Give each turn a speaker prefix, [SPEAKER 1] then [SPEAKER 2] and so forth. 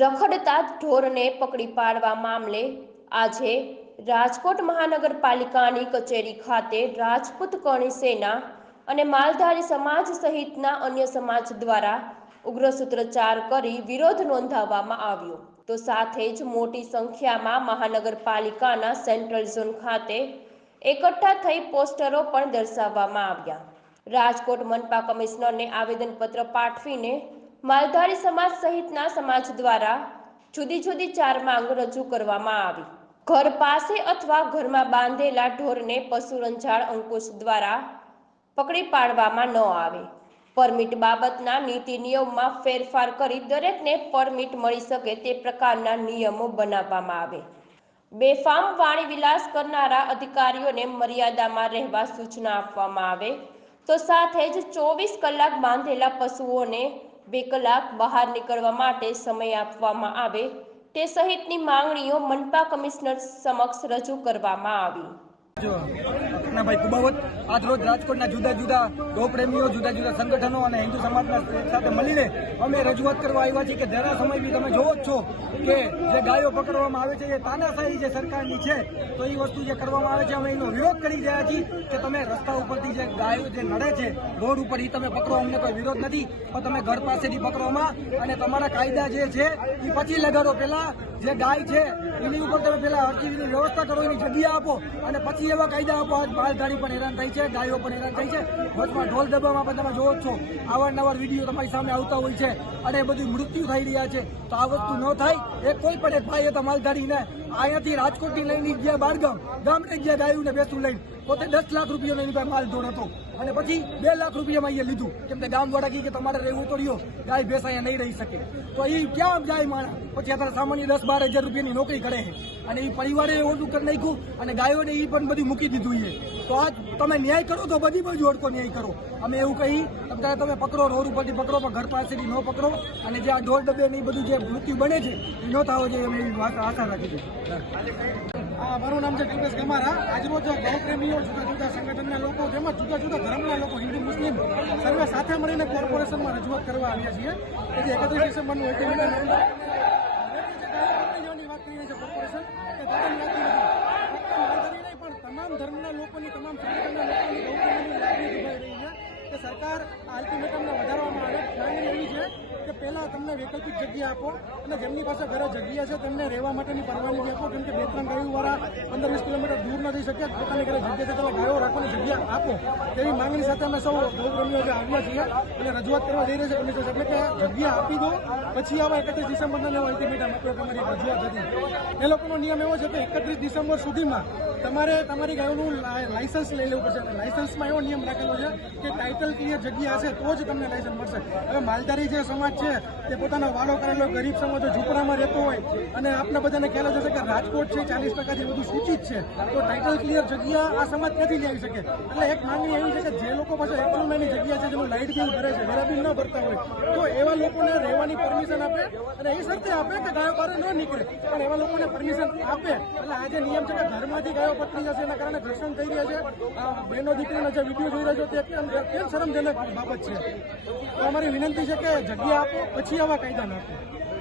[SPEAKER 1] રખડતા ઢોરને પકડી પાડવા મામલે આજે રાજકોટ મહાનગરપાલિકાની કચેરી ખાતે રાજપૂત કરણી સેના અને માલધારી સમાજ સહિતના અન્ય સમાજ દ્વારા ઉગ્ર સૂત્રોચ્ચાર કરી વિરોધ નોંધાવવામાં આવ્યો. તો સાથે જ મોટી સંખ્યામાં મહાનગરપાલિકાના સેન્ટ્રલ ઝોન ખાતે એકઠા થઈ પોસ્ટરો પણ દર્શાવવામાં આવ્યા. રાજકોટ મનપા કમિશનરને આવેદનપત્ર પાઠવીને માલધારી સમાજ સહિતના સમાજ દ્વારા જુદી જુદી ચાર માંગ રજૂ કરવામાં આવી. ઘર પાસે અથવા ઘરમાં બાંધેલા ઢોરને પશુ રંજાળ અંકુશ દ્વારા પકડી પાડવામાં ન આવે. પરમિટ બાબતના નીતિ નિયમમાં ફેરફાર કરી દરેકને પરમિટ મળી શકે તે પ્રકારના નિયમો બનાવવામાં આવે. બેફામ વાણી વિલાસ કરનારા અધિકારીઓને મર્યાદામાં રહેવા સૂચના આપવામાં આવે. તો સાથે જ ચોવીસ કલાક બાંધેલા પશુઓને બે કલાક બહાર નીકળવા માટે સમય આપવામાં આવે તે સહિતની માંગણીઓ મનપા કમિશનર સમક્ષ રજૂ કરવામાં આવી.
[SPEAKER 2] જો કૃષ્ણભાઈ કુબાવત આજ રોજ રાજકોટના જુદા જુદા ગૌપ્રેમીઓ, જુદા જુદા સંગઠનો અને હિન્દુ સમાજના સાથે મળીને અમે રજૂઆત કરવા આવ્યા છીએ કે જરા સમય બી તમે જોવો જ છો કે જે ગાયો પકડવામાં આવે છે, એ તાનાશાહી જે સરકારની છે, તો એ વસ્તુ જે કરવામાં આવે છે, અમે એનો વિરોધ કરી રહ્યા છીએ કે તમે રસ્તા ઉપરથી જે ગાયો જે નડે છે, રોડ ઉપર એ તમે પકડો, અમને કોઈ વિરોધ નથી. પણ તમે ઘર પાસેથી પકડોમાં અને તમારા કાયદા જે છે એ પછી લગાડો. પેલા જે ગાય છે, એની ઉપર તમે પેલા અરજીની વ્યવસ્થા કરો, એની જગ્યા આપો અને પછી એવા કાયદા આપો. આજ માલધારી પણ હેરાન થઈ છે, ગાયો પણ હેરાન થઈ છે. વચમાં ઢોલ ડબ્બામાં પણ તમે જોવો છો. અવારનવાર વીડિયો તમારી સામે આવતા હોય છે અને બધું મૃત્યુ થઈ રહ્યા છે. તો આ વસ્તુ ન થાય. એ કોઈ પણ એક ભાઈ હતા માલધારીને અહીંયાથી રાજકોટથી લઈને ગયા બારગામ ગામને ગયા ગાયું ને બેસું લઈને પોતે દસ લાખ રૂપિયાનો એની પાસે માલ ઢોર હતો. અને પછી બે લાખ રૂપિયામાં અહીંયા લીધું. કેમ કે ગામવાળા કહે કે તમારે રહેવું તો રહ્યો, ગાય ભેંસ અહીંયા નહીં રહી શકે. તો એ ક્યાં જાય માણસ? પછી અત્યારે સામાન્ય દસ બાર હજાર રૂપિયાની નોકરી કરે છે. અને એ પરિવારે ઓછું કરી નાખ્યું અને ગાયોને એ પણ બધી મૂકી દીધું છે. તો આજ તમે ન્યાય કરો તો બધી બાજુ અડકો ન્યાય કરો. અમે એવું કહી, અત્યારે તમે પકડો, રોડ ઉપરથી પકડો, પણ ઘર પાસેથી ન પકડો. અને જે આ ઢોર ડબ્બે ને એ બધું જે મૃત્યુ બને છે એ ન થવો જોઈએ અમે એવી આશા રાખી છે.
[SPEAKER 3] આ મારું નામ છે કલ્પેશ ગમારા. આજરોજ ગૌપ્રેમીઓ જુદા જુદા સંગઠનના લોકો તેમજ જુદા જુદા ધર્મના લોકો, હિન્દુ, મુસ્લિમ, સર્વે સાથે મળીને કોર્પોરેશનમાં રજૂઆત કરવા આવ્યા છીએ. કે જે એકત્રીસ ડિસેમ્બરનું એટીએમ વાત કરીએ છીએ કોર્પોરેશન પણ તમામ ધર્મના લોકોની, તમામ સંગઠનના લોકોની ગૌપ્રેમીની લાગણી દુભાઈ રહી છે કે સરકાર અલ્ટિમેટમને વધારવામાં આવે માંગણી એવી છે કે તમને વૈકલ્પિક જગ્યા આપો અને જેમની પાસે ઘરે જગ્યા છે, તેમને રહેવા માટેની પરવાનગી આપો. કેમ કે બે ત્રણ ગાયો વાળા પંદર વીસ કિલોમીટર દૂર નથી શક્યા પોતાની ઘરે જગ્યા છે એટલે ગાયો રાખવાની જગ્યા આપો. તેવી માંગણી સાથે અમે સૌ ગૌપ્રેમીઓ જે આવ્યા છીએ અને રજૂઆત કરવા જઈ રહ્યા છે કમિશનર એટલે કે જગ્યા આપી દો, પછી આવા એકત્રીસ ડિસેમ્બરના અલ્ટિમેટમ એક રજૂઆત હતી. એ લોકોનો નિયમ એવો છે કે એકત્રીસ ડિસેમ્બર સુધીમાં તમારે તમારી ગાયોનું લાયસન્સ લઈ લેવું પડશે. લાયસન્સમાં એવો નિયમ રાખેલો છે કે ટાઇટલ ક્લિયર જગ્યા હશે તો જ તમને લાયસન્સ મળશે. હવે માલધારી જે સમાજ છે, તે પોતાનો વાળો કરેલો ગરીબ સમાજ ઝૂંપડામાં રહેતો હોય અને આપણે બધાને ખ્યાલ જ કે રાજકોટ છે ચાલીસ ટકાથી વધુ સૂચિત છે. તો ટાઇટલ ક્લિયર જગ્યા આ સમાજ ક્યાંથી લઈ શકે? એટલે એક માંગણી એવી છે કે જે લોકો પાસે એની જગ્યા છે જેનું લાઇટ બિલ ભરે છે વેરા બિલ ન ભરતા હોય, તો એવા લોકોને રહેવાની પરમિશન આપે અને એ શરતે આપે કે ગાયો બહાર ન નીકળે. પણ એવા લોકોને પરમિશન આપે. એટલે આ જે નિયમ છે કે ઘરમાંથી ગાયો પકડી જશે એના કારણે ઘર્ષણ થઈ રહ્યા છે. બહેનો દીકરીનો જે વીડિયો જોઈ રહ્યો છે તે કેમ શરમજનક બાબત છે. તો અમારી વિનંતી છે કે જગ્યા આપો, પછી આવા કાયદા નાખો